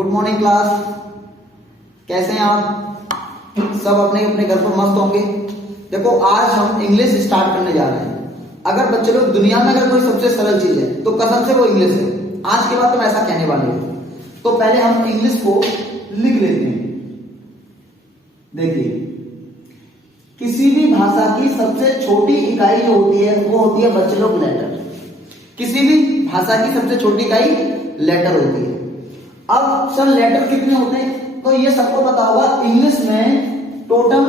Good morning class. कैसे हैं आप सब? अपने अपने घर पर मस्त होंगे। देखो आज हम इंग्लिश स्टार्ट करने जा रहे हैं। अगर बच्चे लोग दुनिया में अगर कोई सबसे सरल चीज है तो कसम से वो इंग्लिश है। आज के बाद तो मैं ऐसा कहने वाले हूं। तो पहले हम इंग्लिश को लिख लेते हैं। देखिए, किसी भी भाषा की सबसे छोटी इकाई जो होती है वो होती है बच्चे लोग लेटर। किसी भी भाषा की सबसे छोटी इकाई लेटर होती है। अब सर लेटर कितने होते हैं? तो ये सबको पता होगा। इंग्लिश में टोटल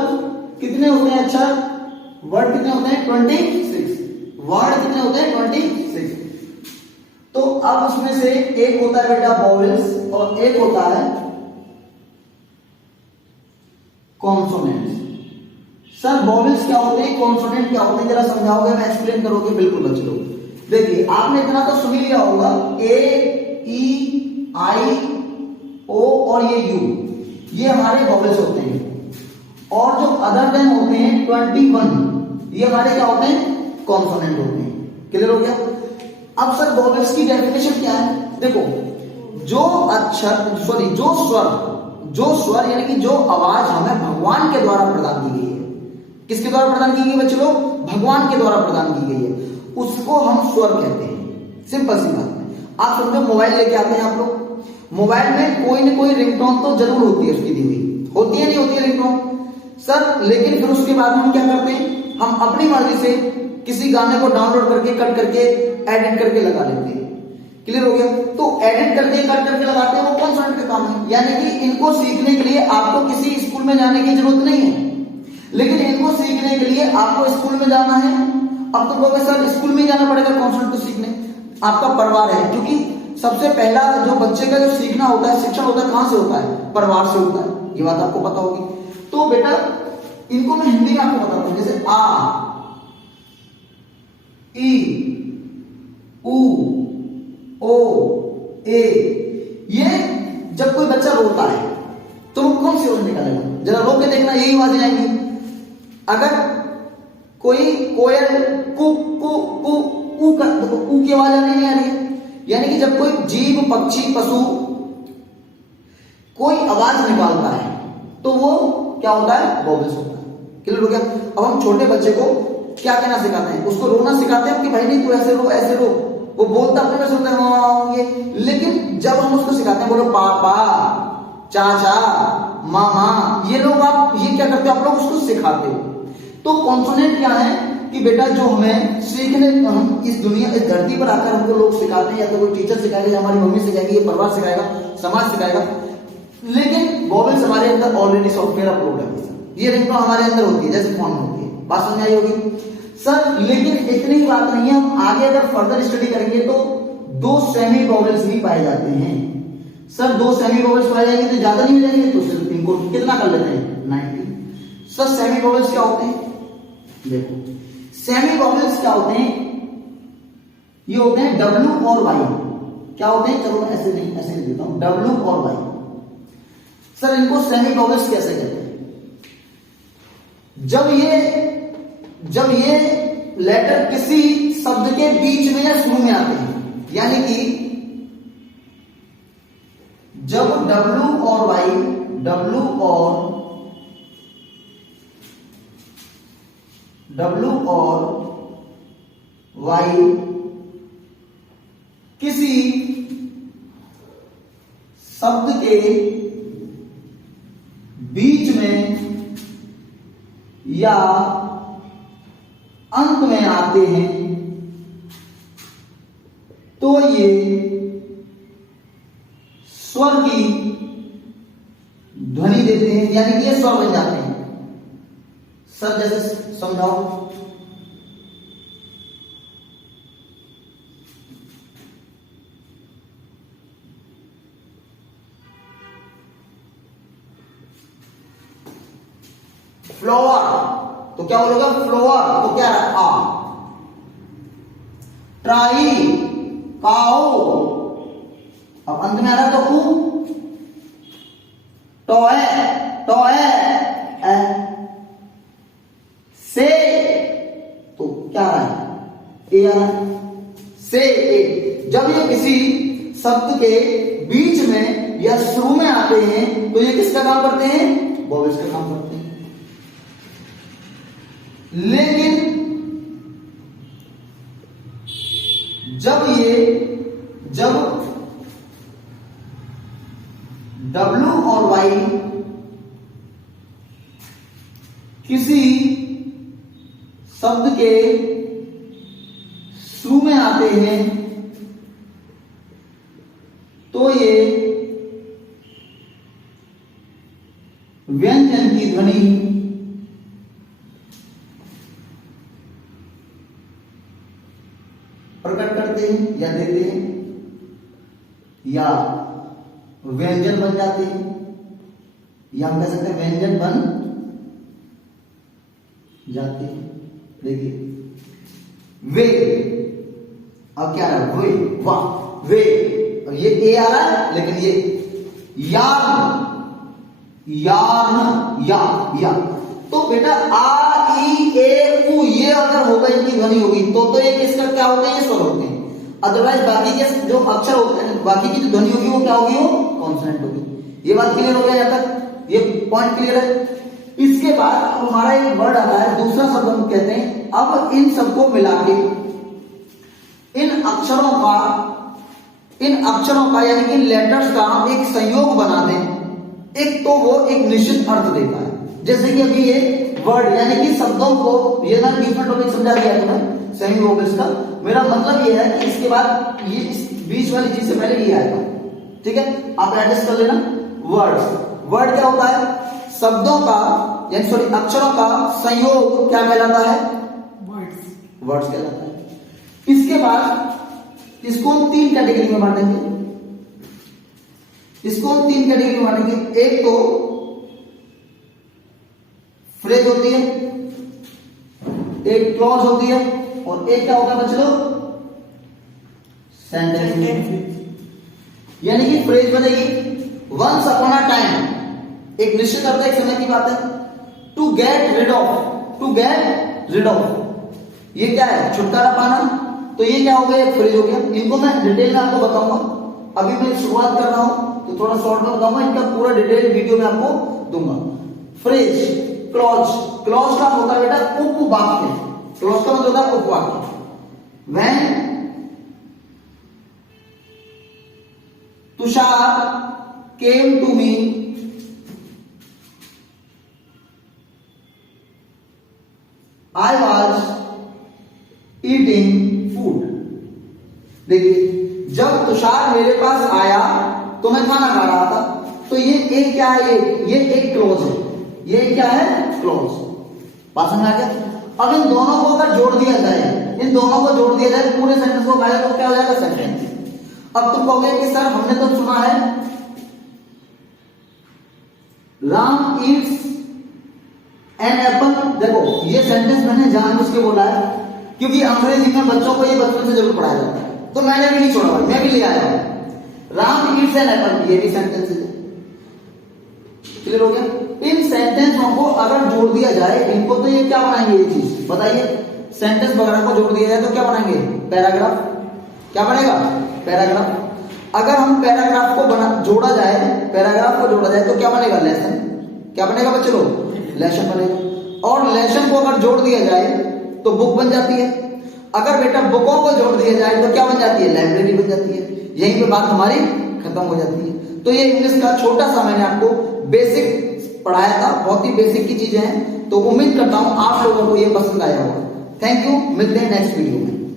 कितने होते हैं? अच्छा, वर्ड कितने होते हैं? 26 वर्ड कितने होते हैं? 26। तो अब उसमें से एक होता है बेटा वॉवेल्स और एक होता है कॉन्सोनेंट्स। सर वॉवेल्स क्या होते हैं, कॉन्सोनेंट क्या होते हैं, जरा समझाओगे? मैं एक्सप्लेन करोगे? बिल्कुल बच्चे लोग। देखिए, आपने इतना तो सुन ही लिया होगा, ए ई आई ओ और ये यू, ये हमारे वॉवेल्स होते हैं। और जो अदर देन होते हैं 21, ये हमारे क्या होते हैं? कॉन्सोनेंट होते हैं। क्लियर हो गया? अब सर वॉवेल्स की डेफिनेशन क्या है? देखो, जो अक्षर जो स्वर यानी कि जो आवाज हमें भगवान के द्वारा प्रदान की गई है। किसके द्वारा प्रदान की गई है बच्चे लोग? भगवान के द्वारा प्रदान की गई है, उसको हम स्वर कहते हैं। सिंपल सी बात है। आप समझो, मोबाइल लेके आते हैं आप लोग, मोबाइल में कोई ना कोई रिंगटोन तो जरूर होती है, उसकी दी हुई होती है, नहीं होती है रिंगटोन सर? लेकिन फिर उसके बाद में हम क्या करते हैं? हम अपनी मर्जी से किसी गाने को डाउनलोड करके कट करके एडिट करके लगा लेते हैं। क्लियर हो गया? तो एडिट करके कट करके लगाते हैं, वो कॉन्सोनेंट का काम है। यानी कि इनको सीखने के लिए आपको किसी स्कूल में जाने की जरूरत नहीं है, लेकिन इनको सीखने के लिए आपको स्कूल में जाना है। अब तो कहोगे सर स्कूल में जाना पड़ेगा कॉन्सोनेंट को सीखने? आपका परिवार है, क्योंकि सबसे पहला जो बच्चे का जो सीखना होता है, शिक्षण होता है, कहां से होता है? परिवार से होता है। ये बात आपको पता होगी। तो बेटा इनको मैं हिंदी में आपको बताता हूं, जैसे आ, ई, उ, ओ, ए। ये जब कोई बच्चा रोता है तो वो कौन सी आवाज निकालेगा? जरा रो के देखना, यही आवाजें आएंगी। अगर कोई कोयल कु कु कु ऊ की आवाज नहीं आ रही है। यानी कि जब कोई जीव, पक्षी, पशु कोई आवाज निकालता है तो वो क्या होता है? वॉवेल्स होता है। क्लियर हो गया? अब हम छोटे बच्चे को क्या कहना सिखाते हैं? उसको रोना सिखाते हैं कि भाई नहीं तू ऐसे रो ऐसे रो। वो बोलता अपने में से होता है, लेकिन जब हम उसको सिखाते हैं बोलो पापा, चाचा, मामा, ये लोग आप ये क्या करते हो? आप लोग उसको सिखाते हो। तो कॉन्सोनेंट क्या है कि बेटा जो हमें सीखने, हम इस दुनिया, इस धरती पर आकर हमको लोग सिखाते हैं, या तो कोई टीचर सिखाएगा, हमारी मम्मी सिखाएगी, ये परिवार सिखाएगा, समाज सिखाएगा। लेकिन वॉवेल्स हमारे अंदर ऑलरेडी सॉफ्टवेयर अपलोड है। ये रिंगटोन हमारे अंदर होती है, जैसे फोन में होती है। बात समझ आई होगी सर? लेकिन इतनी ही बात नहीं है। हम आगे अगर फर्दर स्टडी करेंगे तो 2 सेमी वॉवेल्स भी पाए जाते हैं। सर 2 सेमी वॉवेल्स पाए जाएंगे तो ज्यादा नहीं हो जाएंगे? तो सिर्फ इनको कितना कर लेते हैं? 90। सर सेमी वॉवेल्स क्या होते हैं? देखो, सेमी वॉवेल्स क्या होते हैं? ये होते हैं W और Y। क्या होते हैं? चलो मैं ऐसे नहीं देता हूं, W और Y। सर इनको सेमी वॉवेल्स कैसे कहते हैं? जब ये लेटर किसी शब्द के बीच में या शुरू में आते हैं, यानी कि जब W और Y किसी शब्द के बीच में या अंत में आते हैं तो ये स्वर की ध्वनि देते हैं, यानी कि ये स्वर बन जाते हैं। सर जैसे समझाओ। फ्लोवर तो क्या बोलोगे? फ्लोवर तो क्या है? आ। ट्राई, काओ, अब अंत में आ रहा है तो ऊ। टॉय, से तो क्या आ रहा है? ए आ रहा है। से ए। जब ये किसी शब्द के बीच में या शुरू में आते हैं तो ये किसका काम करते हैं? वॉवेल्स का काम करते हैं। लेकिन जब W और Y किसी शब्द के शुरू में आते हैं तो ये व्यंजन की ध्वनि प्रकट करते हैं या देते हैं या व्यंजन बन जाते हैं, या हम कह सकते हैं व्यंजन बन जाते हैं। देखिए वे, अब क्या रहा? वे, वाह, वे, अब ये ए आ रहा है लेकिन ये यार्न, या तो बेटा आ ई ए उ ये अगर होगा इनकी ध्वनि होगी तो ये किसका क्या होते हैं? ये स्वर होते हैं। अदरवाइज बाकी के जो अक्षर होते हैं, बाकी की जो ध्वनि होगी वो क्या होगी? वो कॉन्सोनेंट होगी। ये बात क्लियर हो गया? यहाँ तक ये पॉइंट क्लियर है। इसके बाद हमारा एक वर्ड आता है, दूसरा शब्द हम कहते हैं। अब इन सबको मिला के इन अक्षरों का यानी कि लेटर्स का एक संयोग बना दें, एक तो वो एक निश्चित अर्थ देता है। जैसे कि अभी ये वर्ड यानी कि शब्दों को, ये ना बीच में टॉपिक समझा दिया तुम्हें सेमी वोवेल्स का। मेरा मतलब ये है कि इसके बाद ये इस बीच वाली चीज से पहले ये आएगा, ठीक है? आप एडजस्ट कर लेना। वर्ड क्या होता है? शब्दों का यानी सॉरी अक्षरों का संयोग क्या कहलाता है? वर्ड्स कहलाता है। इसके बाद इसको हम तीन कैटेगरी में बांटेंगे। एक तो फ्रेज होती है, एक क्लॉज होती है, और एक क्या होता है बच्चों? सेंटेंस। यानी कि फ्रेज बनेगी वंस अपॉन अ टाइम, एक निश्चित अर्थ, एक समय की बात है। टू गेट रिड ऑफ, ये क्या है? छुटकारा पाना। तो ये क्या हो गया? एक फ्रेज हो गया। इनको मैं डिटेल में आपको बताऊंगा, अभी मैं शुरुआत कर रहा हूं तो थोड़ा शॉर्ट में बताऊंगा, इनका पूरा डिटेल वीडियो में आपको दूंगा। फ्रेज, क्लॉज का होता है बेटा उपवाक्य। क्लॉज का मतलब होता है उपवाक्य। When Tushar came to me, I was eating food. देखिए, जब तुषार मेरे पास आया तो मैं खाना खा रहा था। तो ये एक क्या है? ये एक क्लॉज है। ये क्या है? क्लॉज। बात समझ आ गया? अब इन दोनों को अगर जोड़ दिया जाए, पूरे सेंटेंस को गाया तो क्या हो जाएगा? सेंटेंस। अब तुम कहोगे कि सर हमने तो सुना है राम ईट्स एन एप्पल। देखो ये सेंटेंस मैंने जानबूझ के बोला है क्योंकि अंग्रेजी में बच्चों को ये बचपन से जरूर पढ़ाया जाता है, तो मैंने भी नहीं छोड़ा भाई, मैं भी ले आया हूं। राम ईट्स एन एप्पल, ये भी सेंटेंस है। क्लियर हो गया? इन सेंटेंसों को अगर जोड़ दिया जाए इनको, तो ये क्या बनाएंगे? ये चीज बताइए। सेंटेंस वगैरह को जोड़ दिया जाए तो क्या बनाएंगे? पैराग्राफ। क्या बनेगा? पैराग्राफ। अगर हम पैराग्राफ को जोड़ा जाए तो क्या बनेगा? लेसन। क्या बनेगा बच्चों लोग? लेसन बनेगा। और लेसन को अगर जोड़ दिया जाए तो बुक बन जाती है। अगर बेटा बुकों को जोड़ दिया जाए तो क्या बन जाती है? लाइब्रेरी बन जाती है। यहीं पे बात हमारी खत्म हो जाती है। तो ये इंग्लिश का छोटा सा मैंने आपको बेसिक पढ़ाया था, बहुत ही बेसिक की चीजें हैं। तो उम्मीद करता हूं आप लोगों को ये पसंद आया होगा। थैंक यू, मिलते हैं नेक्स्ट वीडियो में।